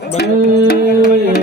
拜。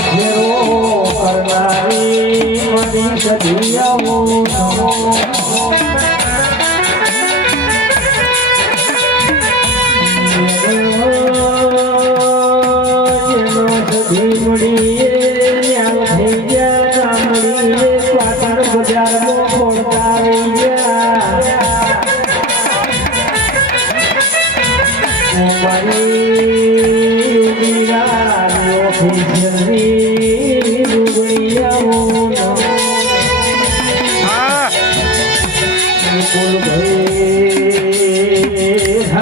ફેરો કરનારી મારી સદિયાઓ બજારમાં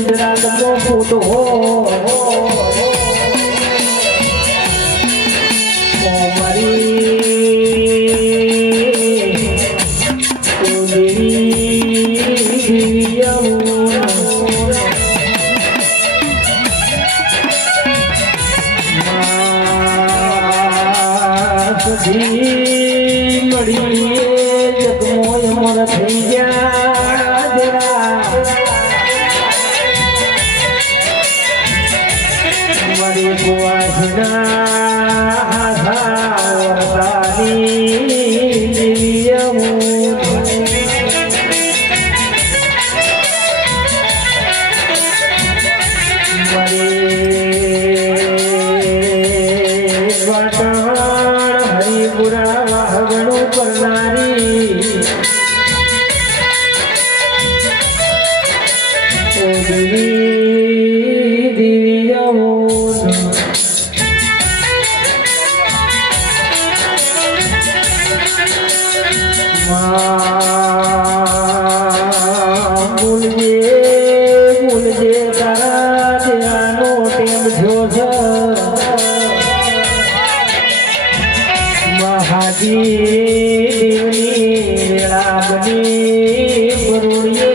આજે ગુજરાતનો ફૂટ હો મારી મારી હરિપુરા વાહગણું કરનારી મહાદેવની વેળા બની પરુણીએ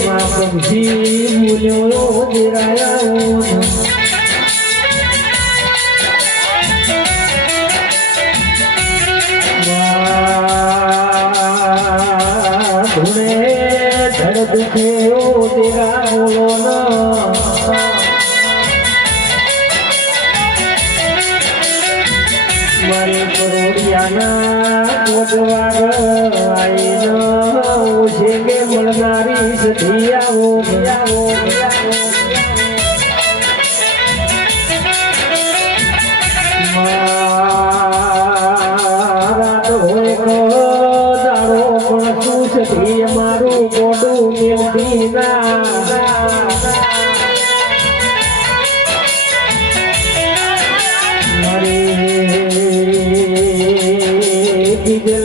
માં પક્ષી મૂલ્યો દેરાયા ધૂણે ધડ દુખે કોટવાગ આઈનો કે મળનારી સધી આવો મારા મોઢું મેળવી ના.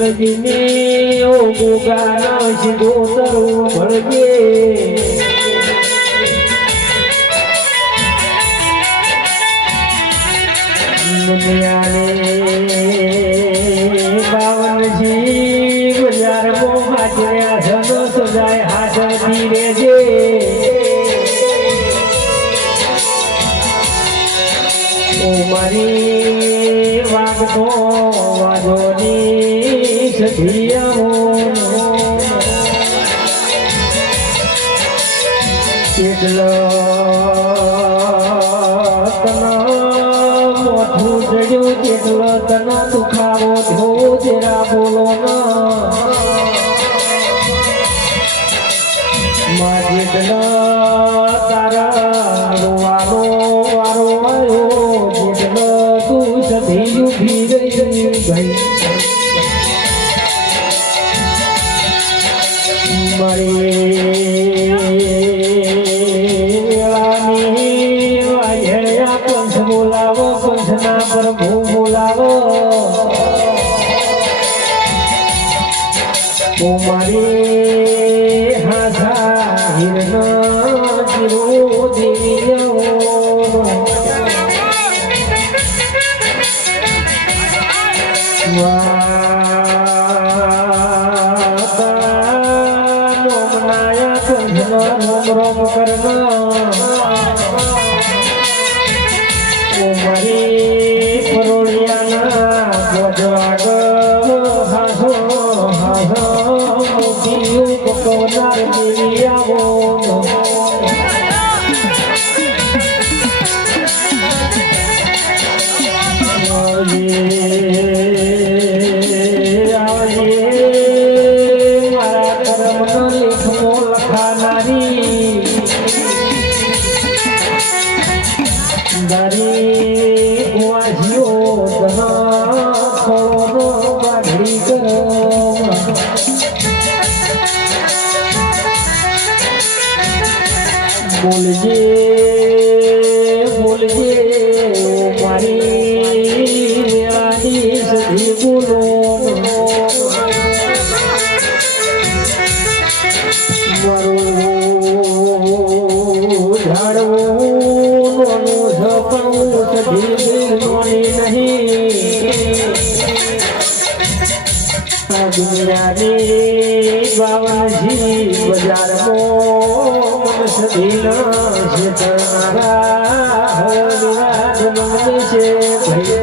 દિગલજીની ઓ ગોગાનો સીધો તરો ભળગે દુનિયાને બાવનજી બજાર મો હાજર્યા ધનો સદાય હાજરતી જે. ઓ મારી સધિયાઓ કેટલો તના મોઠું જડ્યું કેટલા તના દુખાવો વાયડા પંથ બોલાવો પંથના પ્રભુ બોલાવો ઓ મારી હાથા હિરણ જીરો દેવીઓ રોમ મારા દુનિયાની બાવાજી બજારમાં સધીના શેતરનારા હળદરા જન્મ છે ભઈએ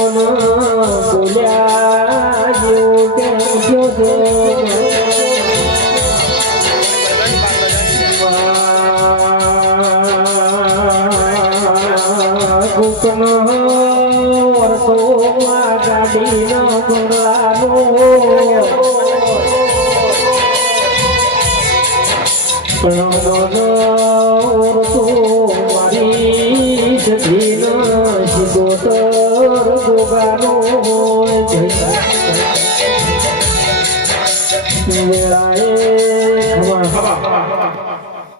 વર્તો ગાડીનો બંગલાનો પ્રણવનો વર્તો મારી